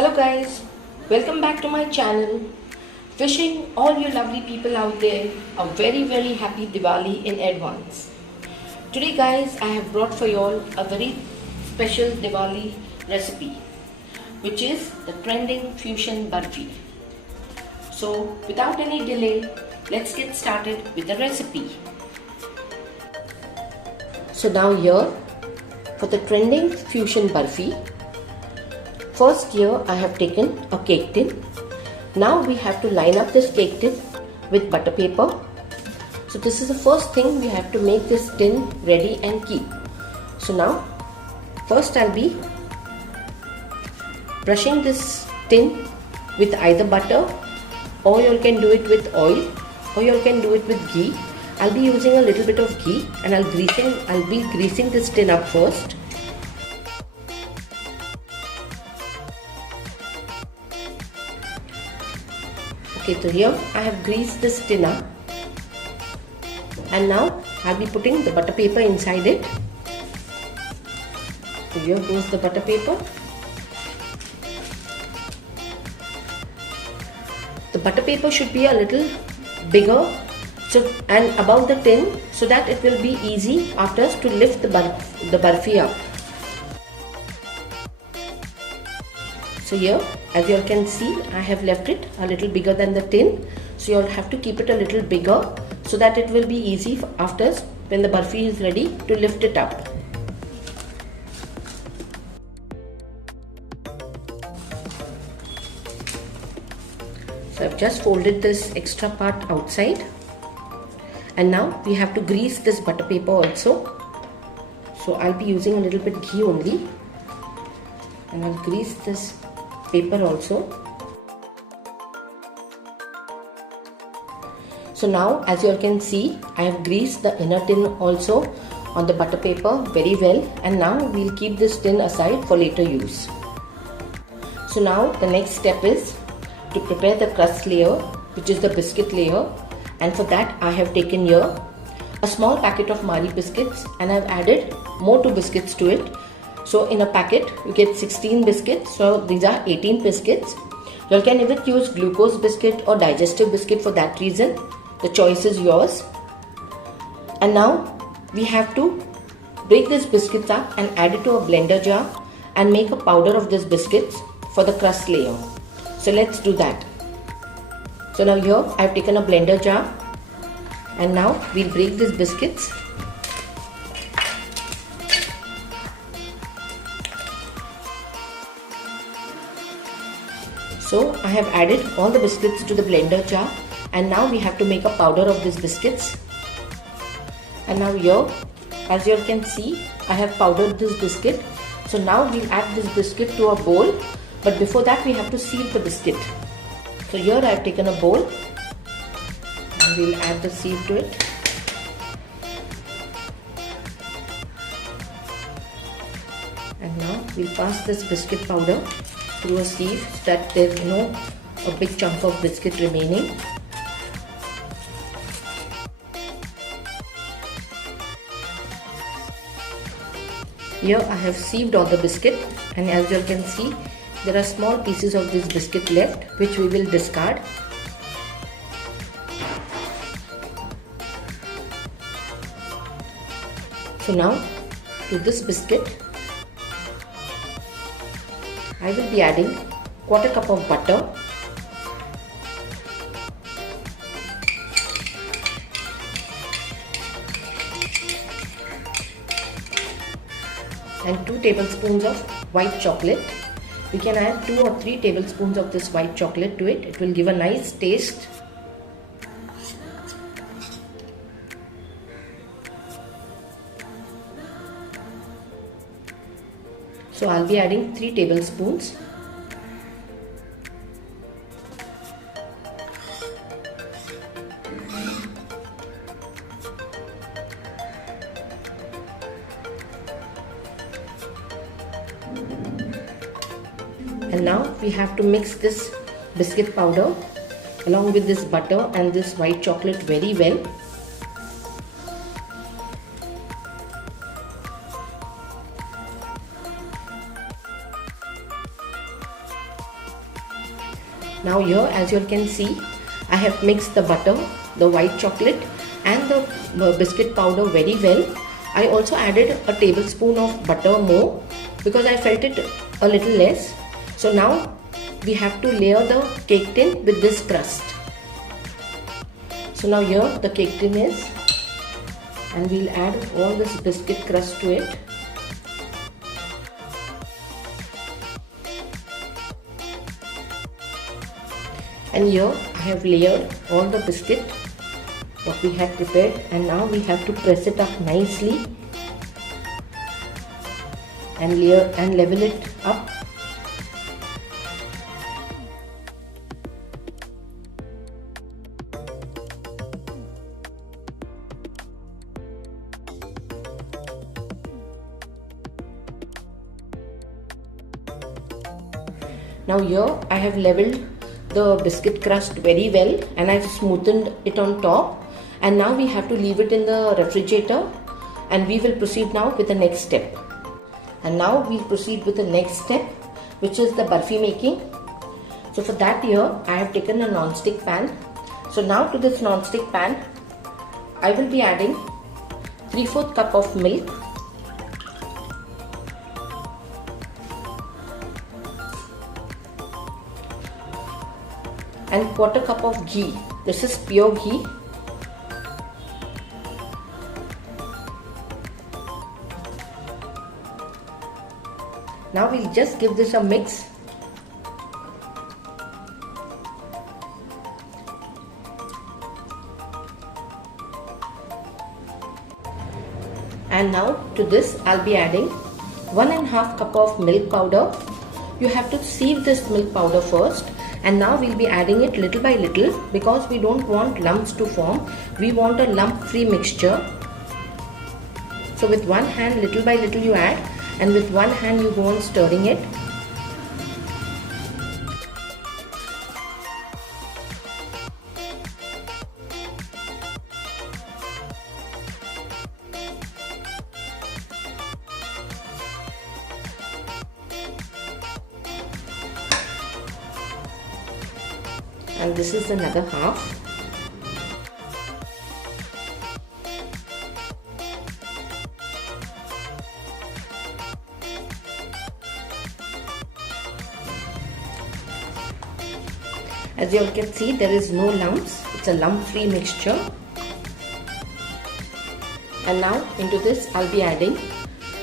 Hello guys, welcome back to my channel. Wishing all you lovely people out there a very happy Diwali in advance. Today guys, I have brought for you all a very special Diwali recipe, which is the trending fusion burfi. So without any delay, let's get started with the recipe. So now here for the trending fusion burfi, first here I have taken a cake tin. Now we have to line up this cake tin with butter paper. So this is the first thing we have to make this tin ready and keep. So now first I'll be brushing this tin with either butter, or you can do it with oil, or you can do it with ghee. I'll be using a little bit of ghee and I'll be greasing this tin up first. Okay, so here I have greased this tin up, and now I'll be putting the butter paper inside it. So here goes the butter paper. The butter paper should be a little bigger and above the tin, so that it will be easy after us to lift the burfi up. So here, as you all can see, I have left it a little bigger than the tin. So you all have to keep it a little bigger so that it will be easy after when the burfi is ready to lift it up. So I've just folded this extra part outside. And now we have to grease this butter paper also. So I'll be using a little bit ghee only, and I'll grease this paper also. So now, as you all can see, I have greased the inner tin also on the butter paper very well, and now we'll keep this tin aside for later use. So now the next step is to prepare the crust layer, which is the biscuit layer, and for that I have taken here a small packet of Mari biscuits, and I've added more 2 biscuits to it. So in a packet you get 16 biscuits, so these are 18 biscuits. You can even use glucose biscuit or digestive biscuit for that reason. The choice is yours. And now we have to break these biscuits up and add it to a blender jar and make a powder of these biscuits for the crust layer. So let's do that. So now here I have taken a blender jar, and now we'll break these biscuits. So I have added all the biscuits to the blender jar, and now we have to make a powder of these biscuits. And now here, as you all can see, I have powdered this biscuit. So now we'll add this biscuit to a bowl, but before that we have to sieve the biscuit. So here I have taken a bowl and we'll add the sieve to it. And now we'll pass this biscuit powder through a sieve so that there's a big chunk of biscuit remaining. Here I have sieved all the biscuit, and as you can see, there are small pieces of this biscuit left which we will discard. So now to this biscuit I will be adding 1/4 cup of butter, and 2 tablespoons of white chocolate. We can add 2 or 3 tablespoons of this white chocolate to it. It will give a nice taste. So I'll be adding 3 tablespoons. And now we have to mix this biscuit powder along with this butter and this white chocolate very well. Now here, as you can see, I have mixed the butter, the white chocolate and the biscuit powder very well. I also added a tablespoon of butter more because I felt it a little less. So now we have to layer the cake tin with this crust. So now here the cake tin is, and we'll add all this biscuit crust to it. And here I have layered all the biscuit what we had prepared, and now we have to press it up nicely and layer and level it up. Now here I have leveled the biscuit crust very well and I've smoothened it on top, and now we have to leave it in the refrigerator, and we will proceed now with the next step. And now we proceed with the next step, which is the burfi making. So for that here I have taken a non-stick pan. So now to this non-stick pan I will be adding 3/4 cup of milk, and 1/4 cup of ghee. This is pure ghee. Now we'll just give this a mix. And now to this I'll be adding 1½ cup of milk powder. You have to sieve this milk powder first, and now we'll be adding it little by little because we don't want lumps to form. We want a lump free mixture. So with one hand, little by little you add, and with one hand you go on stirring it. And this is another half. As you all can see, there is no lumps. It's a lump free mixture. And now into this I'll be adding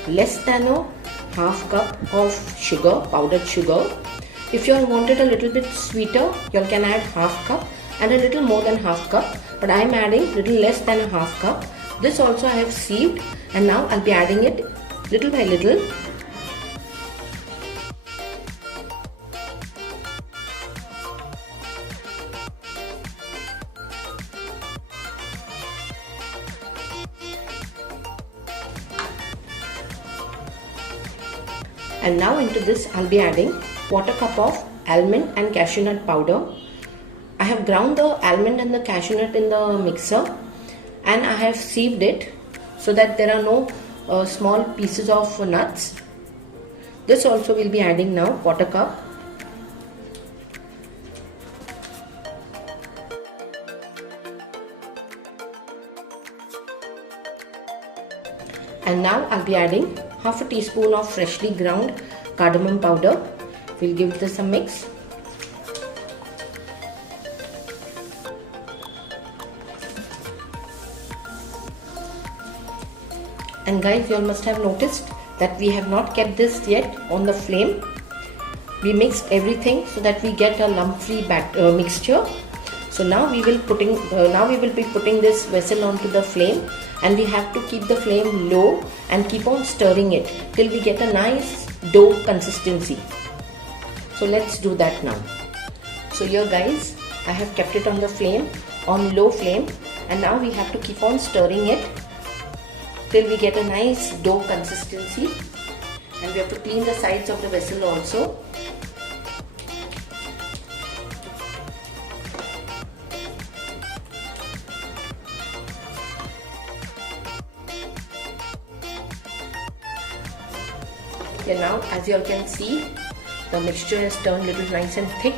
less than a half cup of sugar, powdered sugar. If you all wanted a little bit sweeter, you all can add half cup, and a little more than half cup, but I am adding little less than a half cup. This also I have sieved, and now I'll be adding it little by little. And now into this I'll be adding 1/4 cup of almond and cashew nut powder. I have ground the almond and the cashew nut in the mixer, and I have sieved it so that there are no small pieces of nuts. This also will be adding now 1/4 cup. And now I'll be adding half a teaspoon of freshly ground cardamom powder. We'll give this a mix. And guys, you all must have noticed that we have not kept this yet on the flame. We mixed everything so that we get a lump-free mixture. So now we will be putting this vessel onto the flame, and we have to keep the flame low and keep on stirring it till we get a nice dough consistency. So let's do that now. So here guys, I have kept it on the flame, on low flame, and now we have to keep on stirring it till we get a nice dough consistency, and we have to clean the sides of the vessel also. Okay, now as you all can see, the mixture has turned little nice and thick.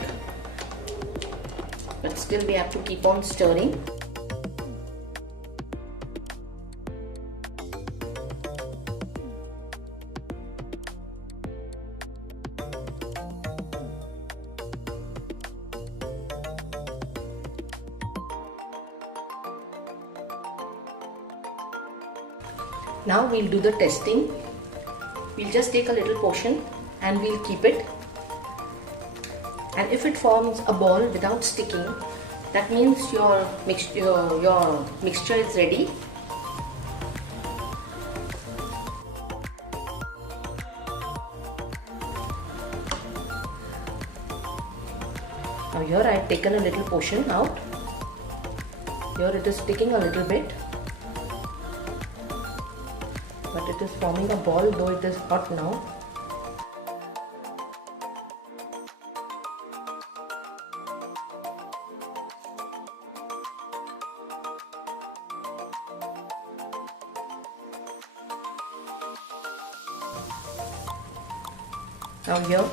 still we have to keep on stirring. Now we'll do the testing. We'll just take a little portion and we'll keep it. And if it forms a ball without sticking, that means your mixture is ready. Now here I have taken a little portion out. Here it is sticking a little bit, but it is forming a ball, though it is hot now. Now here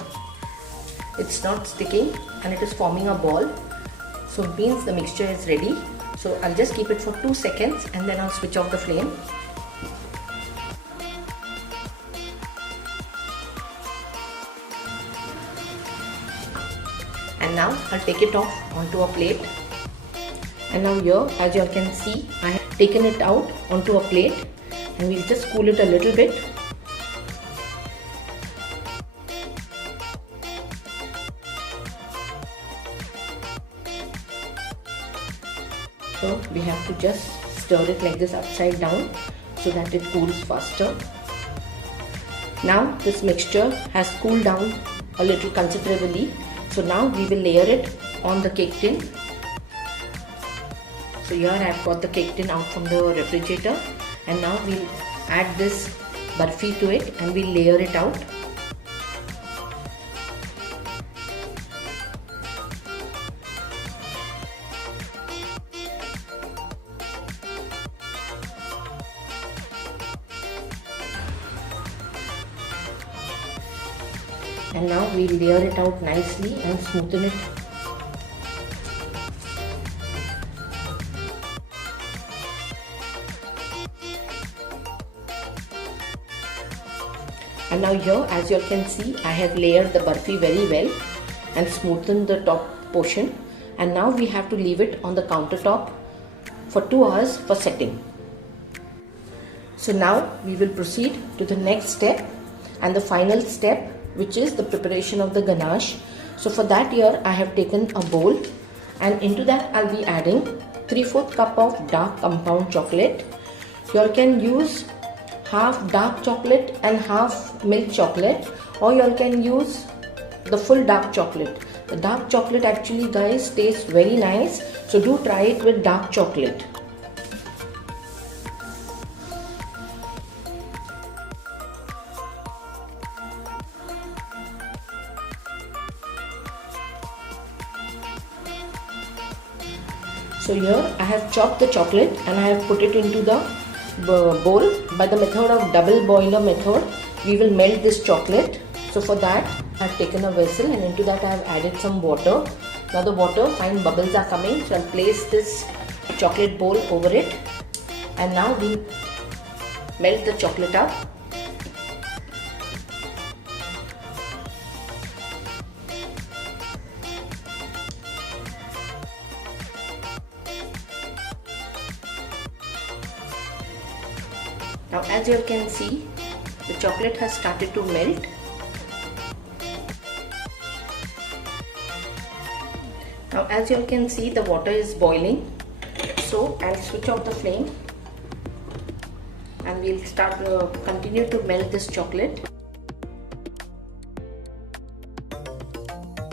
it's not sticking and it is forming a ball, so it means the mixture is ready. So I'll just keep it for 2 seconds and then I'll switch off the flame. And now I'll take it off onto a plate. And now here, as you all can see, I have taken it out onto a plate and we'll just cool it a little bit. So we have to just stir it like this upside down so that it cools faster. Now this mixture has cooled down a little considerably. So now we will layer it on the cake tin. So here I have got the cake tin out from the refrigerator, and now we'll add this burfi to it and we'll layer it out. And now we'll layer it out nicely and smoothen it. And now here, as you can see, I have layered the burfi very well and smoothened the top portion. And now we have to leave it on the countertop for 2 hours for setting. So now we will proceed to the next step and the final step, which is the preparation of the ganache. So for that here I have taken a bowl, and into that I'll be adding 3/4 cup of dark compound chocolate. You all can use half dark chocolate and half milk chocolate, or you all can use the full dark chocolate. The dark chocolate actually, guys, tastes very nice, so do try it with dark chocolate. So here I have chopped the chocolate and I have put it into the bowl. By the method of double boiler method, we will melt this chocolate. So for that I have taken a vessel and into that I have added some water. Now the water, fine bubbles are coming, so I'll place this chocolate bowl over it, and now we melt the chocolate up. Now as you can see, the chocolate has started to melt. Now as you can see, the water is boiling. So I'll switch off the flame and we'll start continue to melt this chocolate.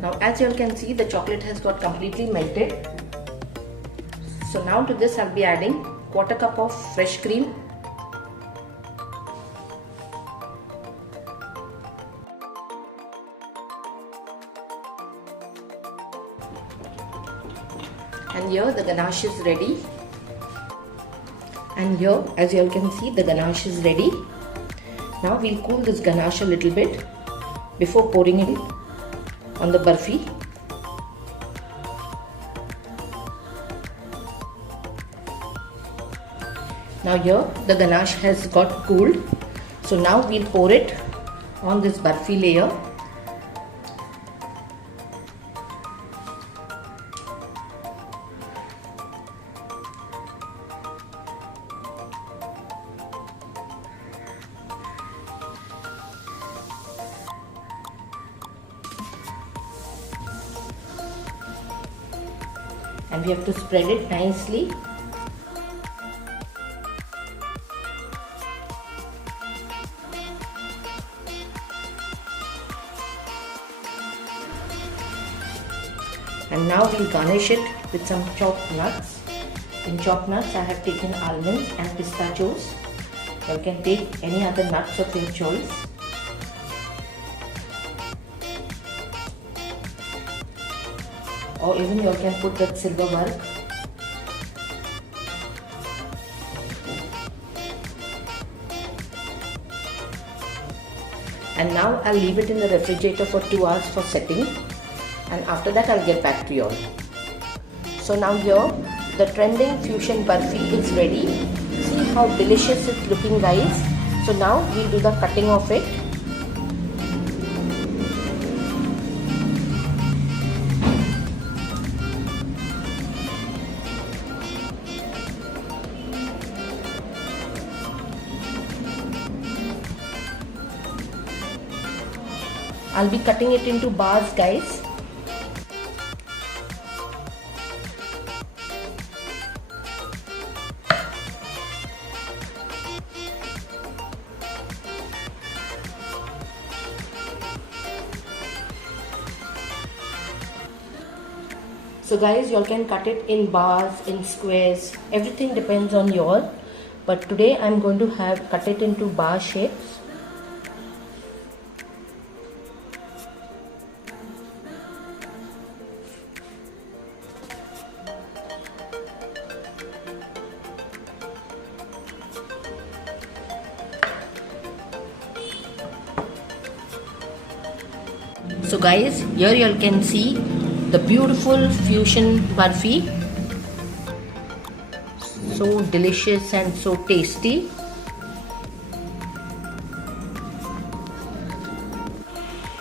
Now as you can see, the chocolate has got completely melted. So now to this I'll be adding 1/4 cup of fresh cream. And here the ganache is ready. And here, as you all can see, the ganache is ready. Now we'll cool this ganache a little bit before pouring it on the burfi. Now here the ganache has got cooled. So now we'll pour it on this burfi layer. And we have to spread it nicely. And now we'll garnish it with some chopped nuts. In chopped nuts I have taken almonds and pistachios. You can take any other nuts of your choice. Or even you can put that silver bulb. And now I'll leave it in the refrigerator for 2 hours for setting, and after that I'll get back to you all. So now here the trending fusion burfi is ready. See how delicious it's looking, guys. So now we'll do the cutting of it. I'll be cutting it into bars, guys. So guys, you all can cut it in bars, in squares, everything depends on you all. But today I'm going to cut it into bar shapes. So guys, here you all can see the beautiful fusion burfi. So delicious and so tasty.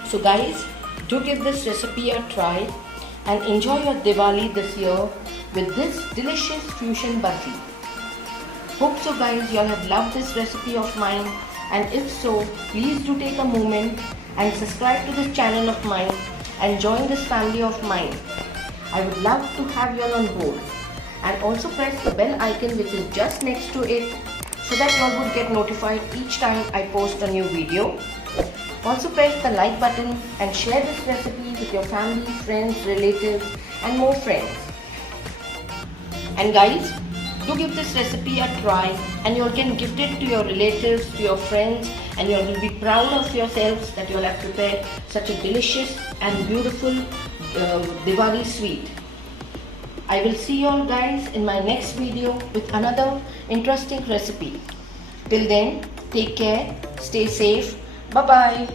So guys, do give this recipe a try and enjoy your Diwali this year with this delicious fusion burfi. Hope so guys, you all have loved this recipe of mine, and if so, please do take a moment and subscribe to this channel of mine and join this family of mine. I would love to have you all on board, and also press the bell icon which is just next to it so that you all would get notified each time I post a new video. Also press the like button and share this recipe with your family, friends, relatives and more friends. And guys, do give this recipe a try and you all can gift it to your relatives, to your friends, and you all will be proud of yourselves that you all have prepared such a delicious and beautiful Diwali sweet. I will see you all guys in my next video with another interesting recipe. Till then, take care, stay safe, bye bye.